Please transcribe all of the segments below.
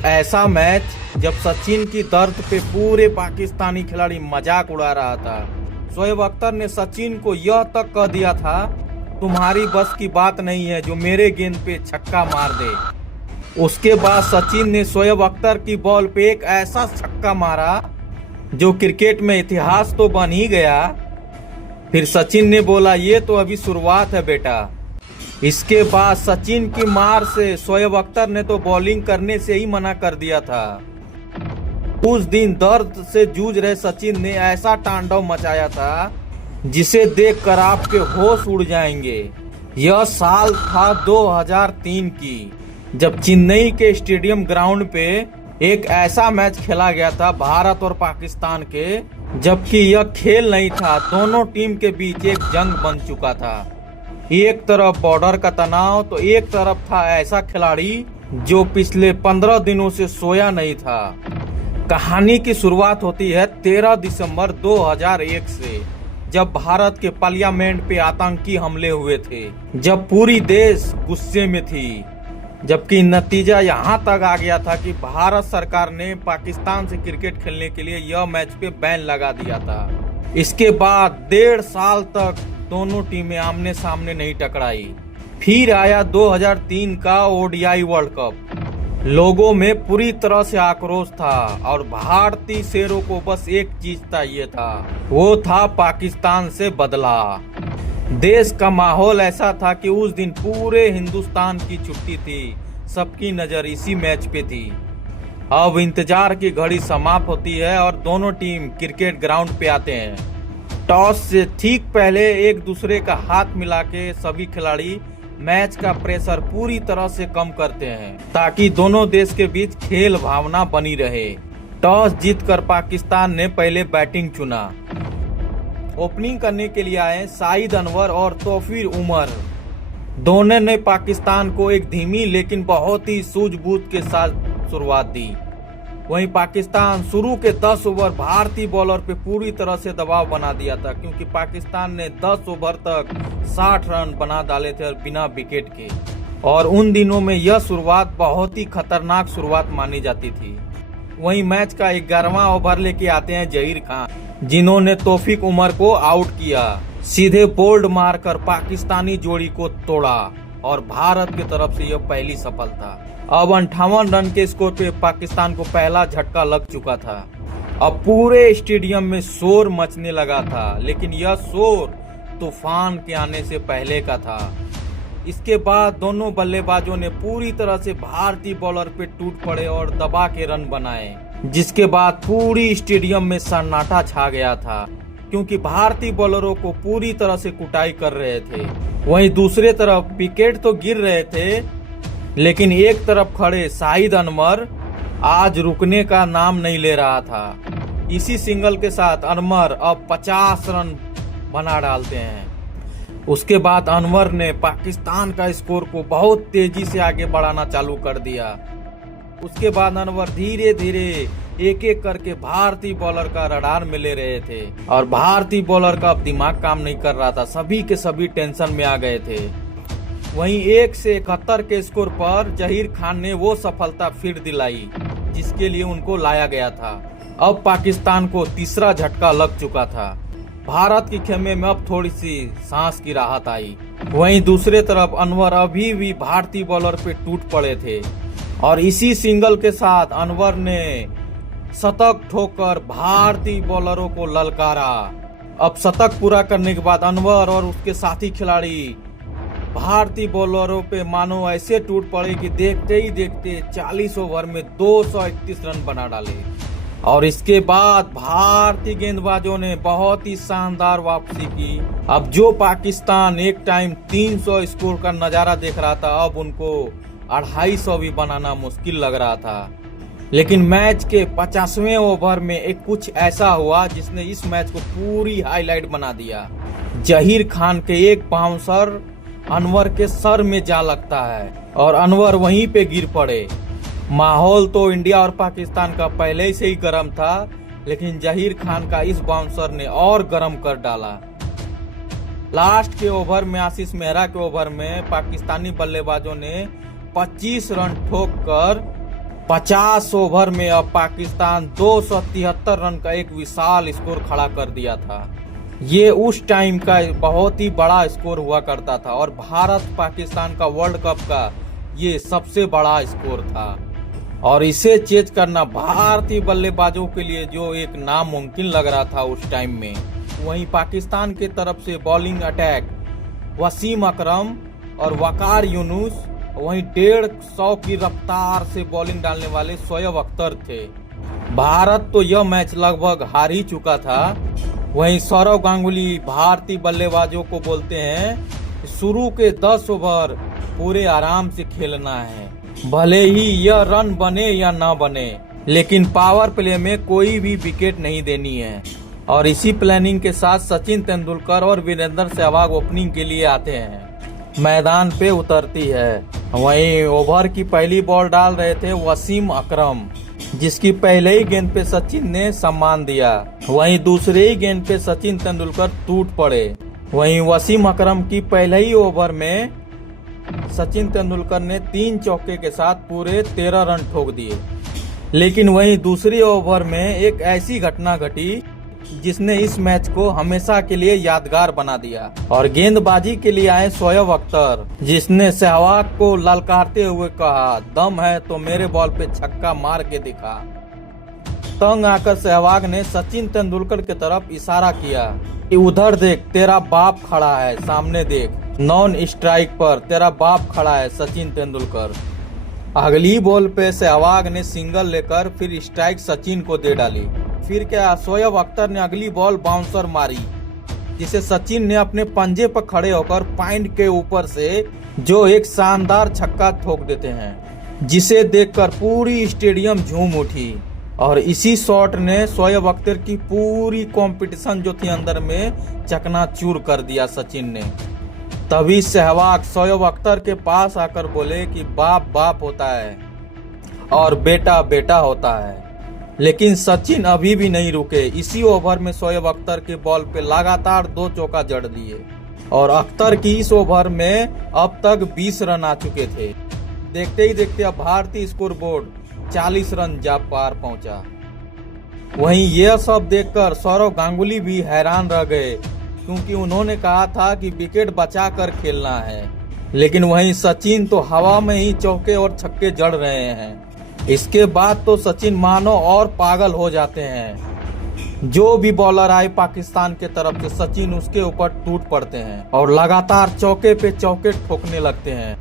एक ऐसा मैच जब सचिन की दर्द पे पूरे पाकिस्तानी खिलाड़ी मजाक उड़ा रहा था। शोएब अख्तर ने सचिन को यह तक कह दिया था, तुम्हारी बस की बात नहीं है जो मेरे गेंद पे छक्का मार दे। उसके बाद सचिन ने शोएब अख्तर की बॉल पे एक ऐसा छक्का मारा जो क्रिकेट में इतिहास तो बन ही गया। फिर सचिन ने बोला, ये तो अभी शुरुआत है बेटा। इसके बाद सचिन की मार से शोएब अख्तर ने तो बॉलिंग करने से ही मना कर दिया था। उस दिन दर्द से जूझ रहे सचिन ने ऐसा तांडव मचाया था जिसे देखकर आपके होश उड़ जाएंगे। यह साल था 2003 की, जब चेन्नई के स्टेडियम ग्राउंड पे एक ऐसा मैच खेला गया था भारत और पाकिस्तान के, जबकि यह खेल नहीं था, दोनों टीम के बीच एक जंग बन चुका था। एक तरफ बॉर्डर का तनाव तो एक तरफ था ऐसा खिलाड़ी जो पिछले 15 दिनों से सोया नहीं था। कहानी की शुरुआत होती है 13 दिसंबर 2001 से, जब भारत के पार्लियामेंट पे आतंकी हमले हुए थे, जब पूरी देश गुस्से में थी, जबकि नतीजा यहाँ तक आ गया था कि भारत सरकार ने पाकिस्तान से क्रिकेट खेलने के लिए यह मैच पे बैन लगा दिया था। इसके बाद 1.5 साल तक दोनों टीमें आमने सामने नहीं टकराई। फिर आया 2003 का ओडीआई वर्ल्ड कप। लोगों में पूरी तरह से आक्रोश था और भारतीय शेरों को बस एक चीज चाहिए था, वो था पाकिस्तान से बदला। देश का माहौल ऐसा था कि उस दिन पूरे हिंदुस्तान की छुट्टी थी, सबकी नजर इसी मैच पे थी। अब इंतजार की घड़ी समाप्त होती है और दोनों टीम क्रिकेट ग्राउंड पे आते हैं। टॉस से ठीक पहले एक दूसरे का हाथ मिला के सभी खिलाड़ी मैच का प्रेशर पूरी तरह से कम करते हैं ताकि दोनों देश के बीच खेल भावना बनी रहे। टॉस जीतकर पाकिस्तान ने पहले बैटिंग चुना। ओपनिंग करने के लिए आए शाहिद अनवर और तौफीर उमर। दोनों ने पाकिस्तान को एक धीमी लेकिन बहुत ही सूझबूझ के साथ शुरुआत दी। वहीं पाकिस्तान शुरू के 10 ओवर भारतीय बॉलर पे पूरी तरह से दबाव बना दिया था, क्योंकि पाकिस्तान ने 10 ओवर तक 60 रन बना डाले थे बिना विकेट के। और उन दिनों में यह शुरुआत बहुत ही खतरनाक शुरुआत मानी जाती थी। वहीं मैच का 11वां ओवर लेके आते हैं जहीर खान, जिन्होंने तौफीक उमर को आउट किया। सीधे बोल्ड मारकर पाकिस्तानी जोड़ी को तोड़ा और भारत की तरफ से यह पहली सफलता। अब 58 रन के स्कोर पे पाकिस्तान को पहला झटका लग चुका था। अब पूरे स्टेडियम में शोर मचने लगा था, लेकिन यह शोर तूफान के आने से पहले का था। इसके बाद दोनों बल्लेबाजों ने पूरी तरह से भारतीय बॉलर पे टूट पड़े और दबा के रन बनाए, जिसके बाद पूरी स्टेडियम में सन्नाटा छा गया था, क्योंकि भारतीय बॉलरों को पूरी तरह से कुटाई कर रहे थे। वहीं दूसरे तरफ विकेट तो गिर रहे थे, लेकिन एक तरफ खड़े शाहिद अनवर आज रुकने का नाम नहीं ले रहा था। इसी सिंगल के साथ अनवर अब 50 रन बना डालते हैं। उसके बाद अनवर ने पाकिस्तान का स्कोर को बहुत तेजी से आगे बढ़ाना चालू कर दिया। उसके बाद अनवर धीरे धीरे एक एक करके भारतीय बॉलर का रडार में ले रहे थे और भारतीय बॉलर का अब दिमाग काम नहीं कर रहा था, सभी के सभी टेंशन में आ गए थे। वहीं 1 से 71 के स्कोर पर जहीर खान ने वो सफलता फिर दिलाई जिसके लिए उनको लाया गया था। अब पाकिस्तान को तीसरा झटका लग चुका था। भारत की खेमे में अब थोड़ी सी सांस की राहत आई। वहीं दूसरे तरफ अनवर अभी भी भारतीय बॉलर पे टूट पड़े थे और इसी सिंगल के साथ अनवर ने शतक ठोकर भारतीय बॉलरों को ललकारा। अब शतक पूरा करने के बाद अनवर और उसके साथी खिलाड़ी भारतीय बॉलरों पे मानो ऐसे टूट पड़े कि देखते ही देखते 40 ओवर में 231 रन बना डाले। और इसके बाद भारतीय गेंदबाजों ने बहुत ही शानदार वापसी की। अब जो पाकिस्तान एक टाइम 300 स्कोर का नजारा देख रहा था, अब उनको 250 भी बनाना मुश्किल लग रहा था। लेकिन मैच के 50वें ओवर में एक कुछ ऐसा हुआ जिसने इस मैच को पूरी हाईलाइट बना दिया। जहीर खान के एक बाउंसर अनवर के सर में जा लगता है और अनवर वहीं पे गिर पड़े। माहौल तो इंडिया और पाकिस्तान का पहले से ही गर्म था, लेकिन जहीर खान का इस बाउंसर ने और गर्म कर डाला। लास्ट के ओवर में आशीष मेहरा के ओवर में पाकिस्तानी बल्लेबाजों ने 25 रन ठोक कर 50 ओवर में अब पाकिस्तान 273 रन का एक विशाल स्कोर खड़ा कर दिया था। ये उस टाइम का बहुत ही बड़ा स्कोर हुआ करता था और भारत पाकिस्तान का वर्ल्ड कप का ये सबसे बड़ा स्कोर था और इसे चेज करना भारतीय बल्लेबाजों के लिए जो एक नामुमकिन लग रहा था उस टाइम में। वहीं पाकिस्तान के तरफ से बॉलिंग अटैक वसीम अकरम और वकार यूनुस, वहीं 150 की रफ्तार से बॉलिंग डालने वाले शोएब अख्तर थे। भारत तो यह मैच लगभग हार ही चुका था। वहीं सौरव गांगुली भारतीय बल्लेबाजों को बोलते हैं शुरू के 10 ओवर पूरे आराम से खेलना है, भले ही यह रन बने या ना बने, लेकिन पावर प्ले में कोई भी विकेट नहीं देनी है। और इसी प्लानिंग के साथ सचिन तेंदुलकर और वीरेंद्र सहवाग ओपनिंग के लिए आते हैं, मैदान पे उतरती है। वहीं ओवर की पहली बॉल डाल रहे थे वसीम अकरम, जिसकी पहले ही गेंद पे सचिन ने सम्मान दिया। वहीं दूसरे ही गेंद पे सचिन तेंदुलकर टूट पड़े। वहीं वसीम अकरम की पहले ही ओवर में सचिन तेंदुलकर ने 3 चौके के साथ पूरे 13 रन ठोक दिए। लेकिन वहीं दूसरी ओवर में एक ऐसी घटना घटी जिसने इस मैच को हमेशा के लिए यादगार बना दिया और गेंदबाजी के लिए आए शोएब अख्तर, जिसने सहवाग को ललकारते हुए कहा दम है तो मेरे बॉल पे छक्का मार के दिखा। तंग आकर सहवाग ने सचिन तेंदुलकर की तरफ इशारा किया कि उधर देख तेरा बाप खड़ा है, सामने देख, नॉन स्ट्राइक पर तेरा बाप खड़ा है सचिन तेंदुलकर। अगली बॉल पे सहवाग ने सिंगल लेकर फिर स्ट्राइक सचिन को दे डाली। फिर क्या, शोएब अख्तर ने अगली बॉल बाउंसर मारी, जिसे सचिन ने अपने पंजे पर खड़े होकर पॉइंट के ऊपर से जो एक शानदार छक्का ठोक देते हैं, जिसे देखकर पूरी स्टेडियम झूम उठी। और इसी शॉट ने शोएब अख्तर की पूरी कंपटीशन जो थी अंदर में चकनाचूर कर दिया सचिन ने। तभी सहवाग शोएब अख्तर के पास आकर बोले कि बाप बाप होता है और बेटा बेटा होता है। लेकिन सचिन अभी भी नहीं रुके। इसी ओवर में शोएब अख्तर के बॉल पे लगातार 2 चौका जड़ दिए और अख्तर की इस ओवर में अब तक 20 रन आ चुके थे। देखते ही देखते अब भारतीय स्कोर बोर्ड 40 रन जा पार पहुंचा। वहीं यह सब देखकर सौरव गांगुली भी हैरान रह गए, क्योंकि उन्होंने कहा था कि विकेट बचाकर खेलना है, लेकिन वहीं सचिन तो हवा में ही चौके और छक्के जड़ रहे हैं। इसके बाद तो सचिन मानो और पागल हो जाते हैं। जो भी बॉलर आए पाकिस्तान के तरफ से सचिन उसके ऊपर टूट पड़ते हैं और लगातार चौके पे चौके ठोकने लगते हैं।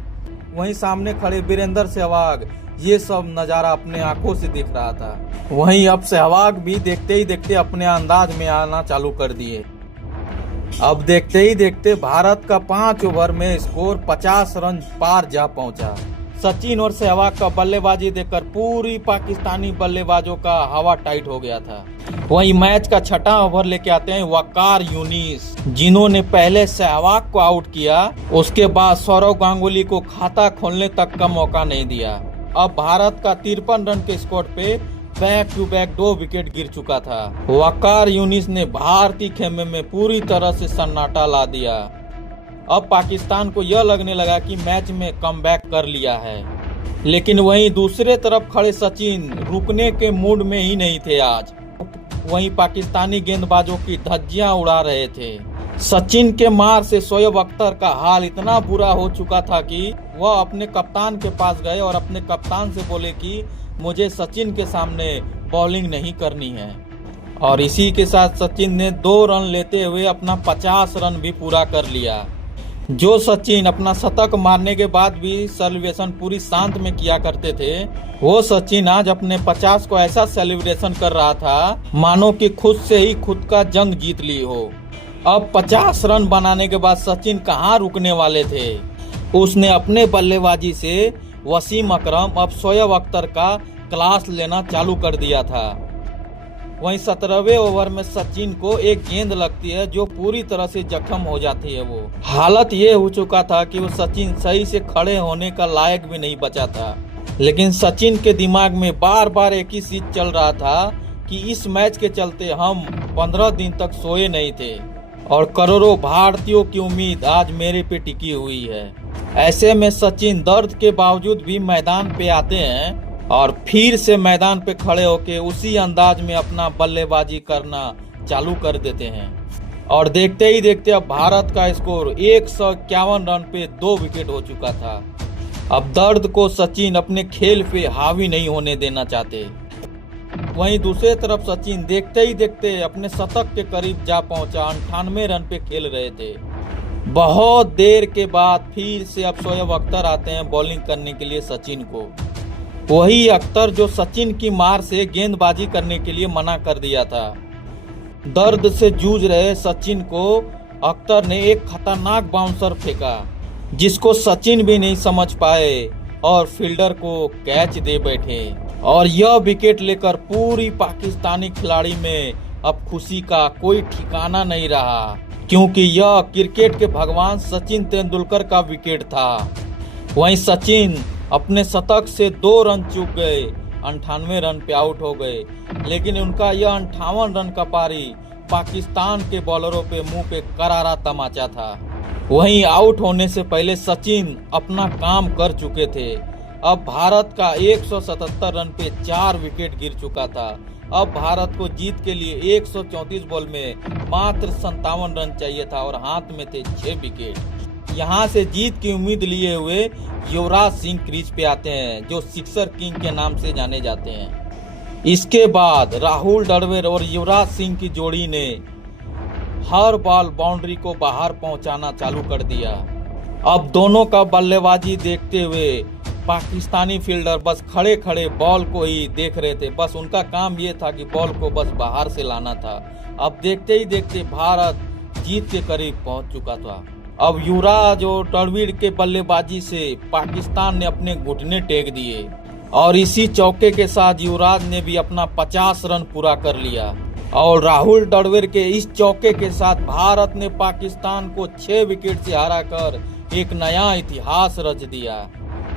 वहीं सामने खड़े वीरेंद्र सहवाग ये सब नजारा अपने आंखों से दिख रहा था। वहीं अब सहवाग भी देखते ही देखते अपने अंदाज में आना चालू कर दिए। अब देखते ही देखते भारत का 5 ओवर में स्कोर 50 रन पार जा पहुंचा। सचिन और सहवाग का बल्लेबाजी देखकर पूरी पाकिस्तानी बल्लेबाजों का हवा टाइट हो गया था। वहीं मैच का 6वां ओवर लेके आते हैं वकार यूनिस, जिन्होंने पहले सहवाग को आउट किया, उसके बाद सौरव गांगुली को खाता खोलने तक का मौका नहीं दिया। अब भारत का 53 रन के स्कोर पे बैक टू बैक 2 विकेट गिर चुका था। वकार यूनिस ने भारतीय खेमे में पूरी तरह से सन्नाटा ला दिया। अब पाकिस्तान को यह लगने लगा कि मैच में कमबैक कर लिया है, लेकिन वहीं दूसरे तरफ खड़े सचिन रुकने के मूड में ही नहीं थे आज। वहीं पाकिस्तानी गेंदबाजों की धज्जियां उड़ा रहे थे। सचिन के मार से शोएब अख्तर का हाल इतना बुरा हो चुका था कि वह अपने कप्तान के पास गए और अपने कप्तान से बोले कि मुझे सचिन के सामने बॉलिंग नहीं करनी है। और इसी के साथ सचिन ने 2 रन लेते हुए अपना 50 रन भी पूरा कर लिया। जो सचिन अपना शतक मारने के बाद भी सेलिब्रेशन पूरी शांत में किया करते थे, वो सचिन आज अपने 50 को ऐसा सेलिब्रेशन कर रहा था मानो कि खुद से ही खुद का जंग जीत ली हो। अब 50 रन बनाने के बाद सचिन कहाँ रुकने वाले थे। उसने अपने बल्लेबाजी से वसीम अकरम अब शोएब अख्तर का क्लास लेना चालू कर दिया था। वहीं 17वें ओवर में सचिन को एक गेंद लगती है जो पूरी तरह से जख्म हो जाती है। वो हालत ये हो चुका था कि वो सचिन सही से खड़े होने का लायक भी नहीं बचा था। लेकिन सचिन के दिमाग में बार बार एक ही चीज चल रहा था कि इस मैच के चलते हम 15 दिन तक सोए नहीं थे और करोड़ों भारतीयों की उम्मीद आज मेरे पे टिकी हुई है। ऐसे में सचिन दर्द के बावजूद भी मैदान पे आते हैं और फिर से मैदान पे खड़े होके उसी अंदाज में अपना बल्लेबाजी करना चालू कर देते हैं। और देखते ही देखते अब भारत का स्कोर 151 रन पे 2 विकेट हो चुका था। अब दर्द को सचिन अपने खेल पे हावी नहीं होने देना चाहते। वहीं दूसरी तरफ सचिन देखते ही देखते अपने शतक के करीब जा पहुंचा। 98 रन पे खेल रहे थे। बहुत देर के बाद फिर से अब शोएब अख्तर आते हैं बॉलिंग करने के लिए सचिन को। वही अख्तर जो सचिन की मार से गेंदबाजी करने के लिए मना कर दिया था। दर्द से जूझ रहे सचिन को अख्तर ने एक खतरनाक बाउंसर फेंका जिसको सचिन भी नहीं समझ पाए और फील्डर को कैच दे बैठे। और यह विकेट लेकर पूरी पाकिस्तानी खिलाड़ी में अब खुशी का कोई ठिकाना नहीं रहा, क्योंकि यह क्रिकेट के भगवान सचिन तेंदुलकर का विकेट था। वहीं सचिन अपने शतक से 2 रन चूक गए, 98 रन पे आउट हो गए। लेकिन उनका यह 58 रन का पारी पाकिस्तान के बॉलरों पे मुंह पे करारा तमाचा था। वहीं आउट होने से पहले सचिन अपना काम कर चुके थे। अब भारत का 177 रन पे 4 विकेट गिर चुका था। अब भारत को जीत के लिए 134 बॉल में मात्र 57 रन चाहिए था और हाथ में थे 6 विकेट। यहाँ से जीत की उम्मीद लिए हुए युवराज सिंह क्रीज पे आते हैं, जो सिक्सर किंग के नाम से जाने जाते हैं। इसके बाद राहुल द्रविड़ और युवराज सिंह की जोड़ी ने हर बॉल बाउंड्री को बाहर पहुंचाना चालू कर दिया। अब दोनों का बल्लेबाजी देखते हुए पाकिस्तानी फील्डर बस खड़े खड़े बॉल को ही देख रहे थे। बस उनका काम ये था कि बॉल को बस बाहर से लाना था। अब देखते ही देखते भारत जीत के करीब पहुंच चुका था। अब युवराज और द्रविड़ के बल्लेबाजी से पाकिस्तान ने अपने घुटने टेक दिए और इसी चौके के साथ युवराज ने भी अपना 50 रन पूरा कर लिया। और राहुल द्रविड़ के इस चौके के साथ भारत ने पाकिस्तान को 6 विकेट से हराकर एक नया इतिहास रच दिया।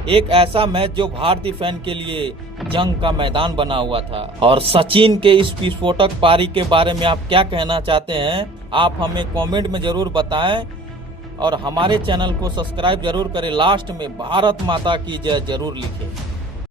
एक ऐसा मैच जो भारतीय फैन के लिए जंग का मैदान बना हुआ था। और सचिन के इस विस्फोटक पारी के बारे में आप क्या कहना चाहते हैं, आप हमें कमेंट में जरूर बताएं और हमारे चैनल को सब्सक्राइब जरूर करें। लास्ट में भारत माता की जय जरूर लिखें।